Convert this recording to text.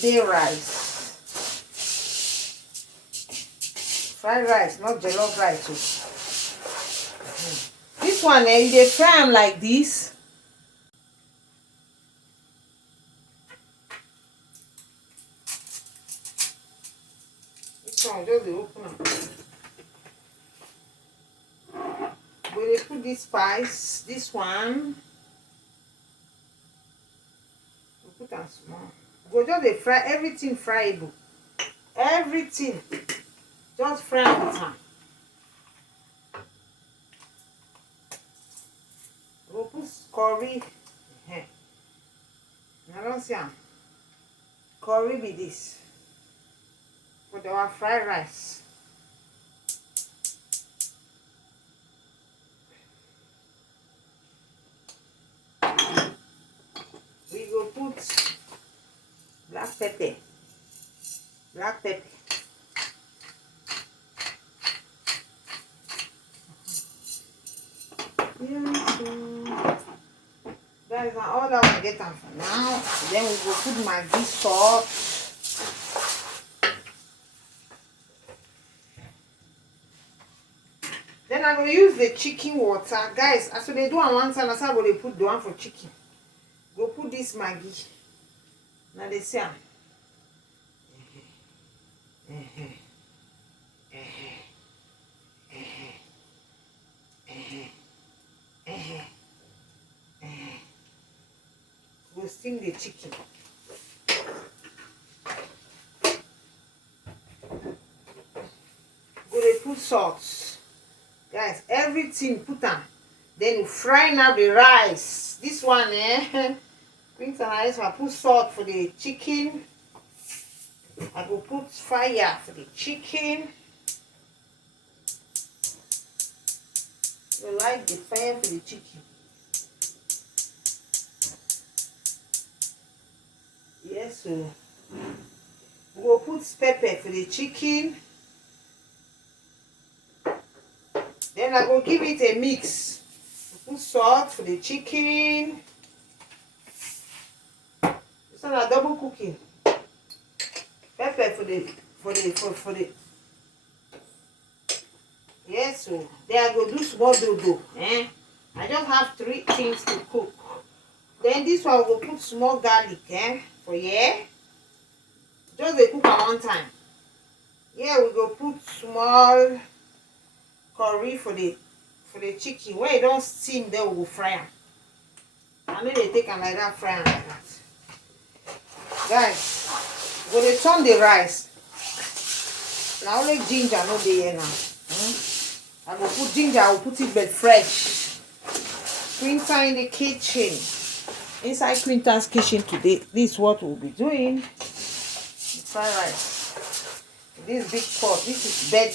Day rice. Fried rice, not jollof rice. This one, they fry them like this. This one, just the open up. But they put this spice, this one. We put them small. Go just they fry everything friable. Everything. Just fry with time. We'll put curry. I don't see them. Curry be this. For our fried rice. We go put black pepper. Black pepper. Guys, now all that I get them for now. Then we go put Maggi salt. Then I go use the chicken water. Guys, as they do on one side, that's how they put the one for chicken. Go put this Maggi. Now they say, go steam the chicken. Go they put salt. Guys, everything put them. Then you fry now the rice. This one, bring some rice. I put salt for the chicken. I will put fire for the chicken. I like the fire for the chicken. Yes, so we will put pepper for the chicken. Then I will give it a mix. Put salt for the chicken. This one a double cooking. Pepper for the yes, so then I go do small dodo. I just have 3 things to cook. Then this one will put small garlic, for just they cook at one time. Here we go put small curry for the chicken. When it don't steam, then we will fry them. I know they take them like that, fry them like that. Guys, when they turn the rice, now only ginger no dey here now. I go put ginger, I will put it but fresh. Quinta in the kitchen. Inside Quinta's kitchen today, this is what we'll be doing. Fried rice. This big pot, this is bed.